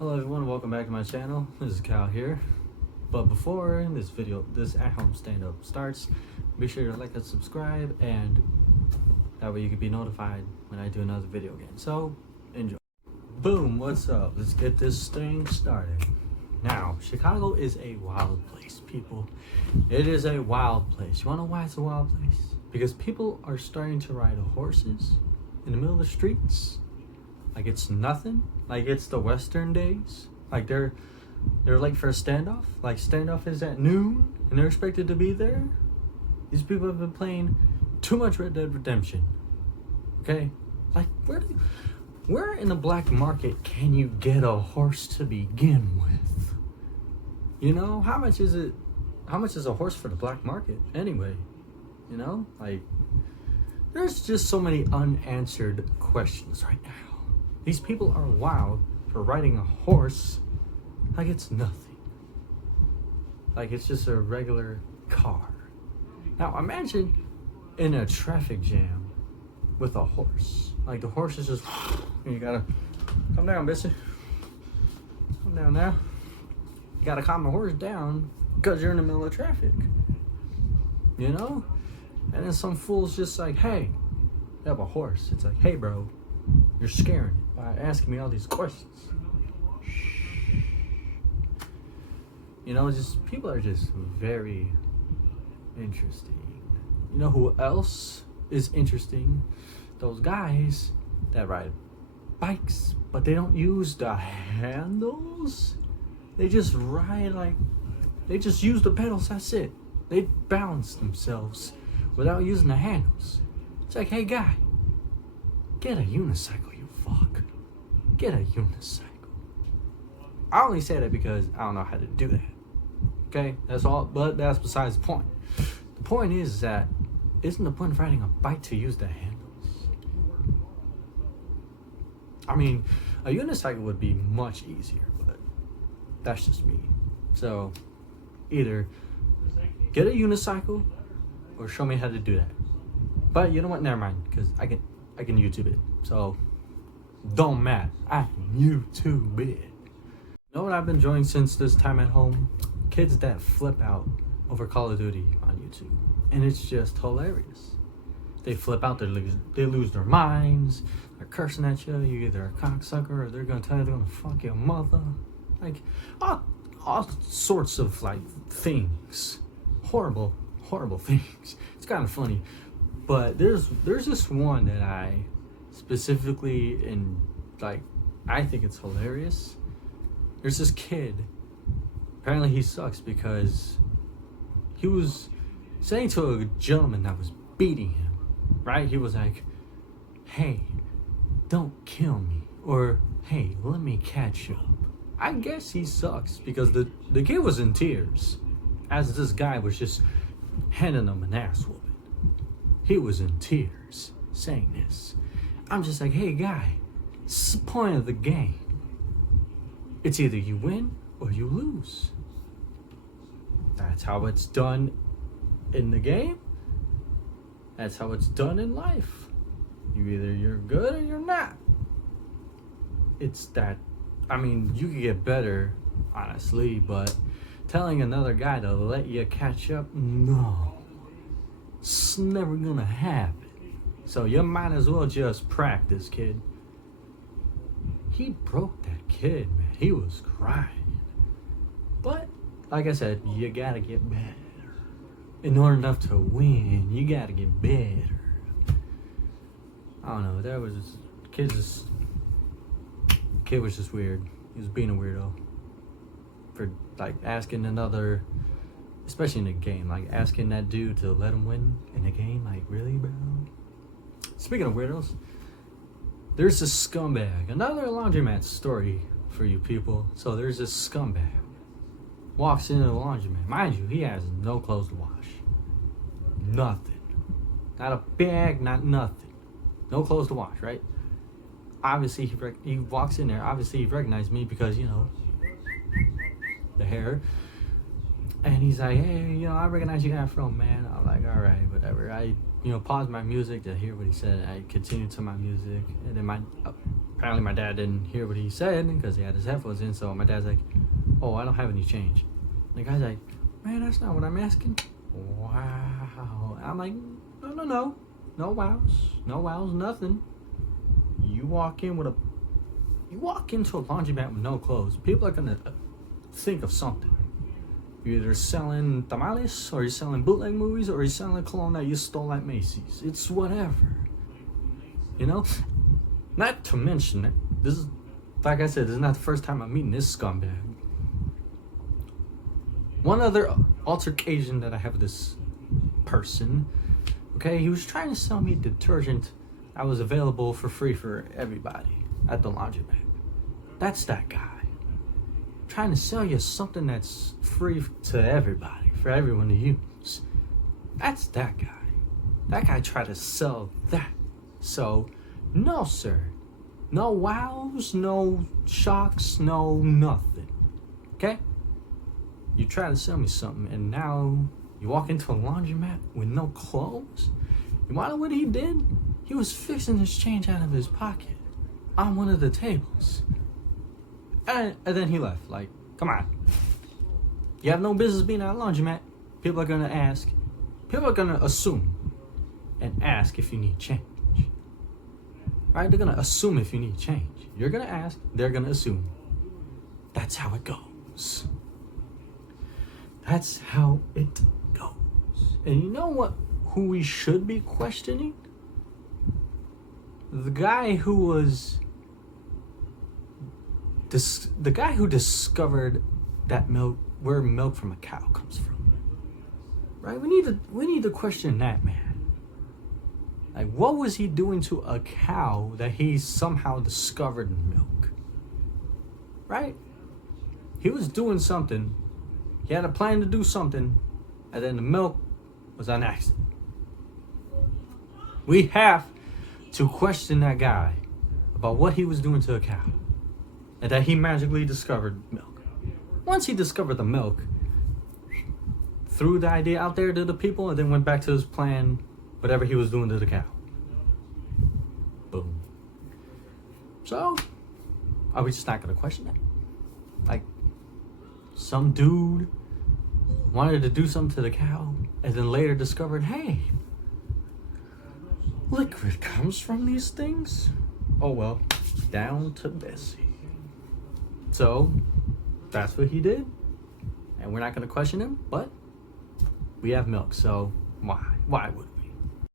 Hello everyone, welcome back to my channel. This is Kyle here. But before this at-home stand-up starts, be sure to like and subscribe, and that way you can be notified when I do another video again. So, enjoy. Boom, what's up? Let's get this thing started. Now, Chicago is a wild place, people. It is a wild place. You wanna know why it's a wild place? Because people are starting to ride horses in the middle of the streets. Like it's nothing. Like it's the Western days. Like they're late for a standoff. Like standoff is at noon and they're expected to be there. These people have been playing too much Red Dead Redemption. Okay? Like where in the black market can you get a horse to begin with? You know, how much is it? How much is a horse for the black market anyway? You know? Like there's just so many unanswered questions right now. These people are wild for riding a horse like it's nothing. Like it's just a regular car. Now imagine in a traffic jam with a horse. Like the horse is just, you gotta calm down, bitch. Calm down now. You gotta calm the horse down because you're in the middle of traffic. You know? And then some fool's just like, hey, you have a horse. It's like, hey bro, you're scaring it by asking me all these questions. You know, just people are just very interesting. You know who else is interesting? Those guys that ride bikes, but they don't use the handles. They just ride like, they just use the pedals, that's it. They balance themselves without using the handles. It's like, hey guy, get a unicycle, you fuck. Get a unicycle. I only say that because I don't know how to do that. Okay, that's all, but that's besides the point. The point is that isn't the point of riding a bike to use the handles? I mean, a unicycle would be much easier, but that's just me. So either get a unicycle or show me how to do that. But you know what? Never mind, because I can YouTube it. So don't matter. I can YouTube it. You know what I've been enjoying since this time at home? Kids that flip out over Call of Duty on YouTube. And it's just hilarious. They flip out, they lose their minds, they're cursing at you, you're either a cocksucker or they're gonna tell you they're gonna fuck your mother. Like all sorts of like things. Horrible things. It's kind of funny. But there's this one that I specifically, and like I think it's hilarious. There's this kid, apparently he sucks because he was saying to a gentleman that was beating him, right? He was like, hey, don't kill me, or hey, let me catch up. I guess he sucks because the kid was in tears as this guy was just handing him an ass whooping. He was in tears saying this. I'm just like, hey guy, it's the point of the game. It's either you win or you lose. That's how it's done in the game. That's how it's done in life. You're good or you're not. It's that, I mean, you could get better, honestly, but telling another guy to let you catch up, no. It's never gonna happen. So you might as well just practice, kid. He broke that kid, man. He was crying. But, like I said, you gotta get better. In order enough to win, you gotta get better. I don't know, there was this kid was just weird. He was being a weirdo. For like asking another, especially in the game, like asking that dude to let him win in the game. Like, really, bro? Speaking of weirdos, there's this scumbag. Another laundromat story for you people. So there's this scumbag. Walks into the laundromat. Mind you, he has no clothes to wash. Nothing. Not a bag, not nothing. No clothes to wash, right? Obviously, he walks in there. Obviously, he recognized me because, you know, the hair. And he's like, hey, you know, I recognize you guys from, man. I'm like, all right, whatever. I, you know, paused my music to hear what he said. I continued to my music. And then my apparently my dad didn't hear what he said because he had his headphones in. So my dad's like, "Oh, I don't have any change." And the guy's like, "Man, that's not what I'm asking." Wow. I'm like, no wows, nothing. You walk into a laundromat with no clothes, people are gonna think of something. You're either selling tamales, or you're selling bootleg movies, or you're selling a cologne that you stole at Macy's. It's whatever, you know. Not to mention that this is, like I said, this is not the first time I'm meeting this scumbag. One other altercation that I have with this person, okay, he was trying to sell me detergent that was available for free for everybody at the laundromat. That's that guy. Trying to sell you something that's free to everybody, for everyone to use. That's that guy. That guy tried to sell that. So, no, sir. No wows, no shocks, no nothing. Okay? You try to sell me something, and now you walk into a laundromat with no clothes? You want to know what he did? He was fixing his change out of his pocket on one of the tables. And then he left. Like, come on. You have no business being at a laundromat. People are going to ask. People are going to assume and ask if you need change. Right? They're going to assume if you need change. You're going to ask. They're going to assume. That's how it goes. That's how it goes. And you know what? Who we should be questioning? The guy who discovered that milk, where milk from a cow comes from. Right? We need to question that man. Like, what was he doing to a cow that he somehow discovered milk? Right? He was doing something. He had a plan to do something, and then the milk was on accident. We have to question that guy about what he was doing to a cow, and that he magically discovered milk. Once he discovered the milk, threw the idea out there to the people, and then went back to his plan, whatever he was doing to the cow. Boom. So, are we just not going to question that? Like, some dude wanted to do something to the cow, and then later discovered, hey, liquid comes from these things? Oh well, down to Bessie. So, that's what he did, and we're not going to question him, but we have milk, so why would we?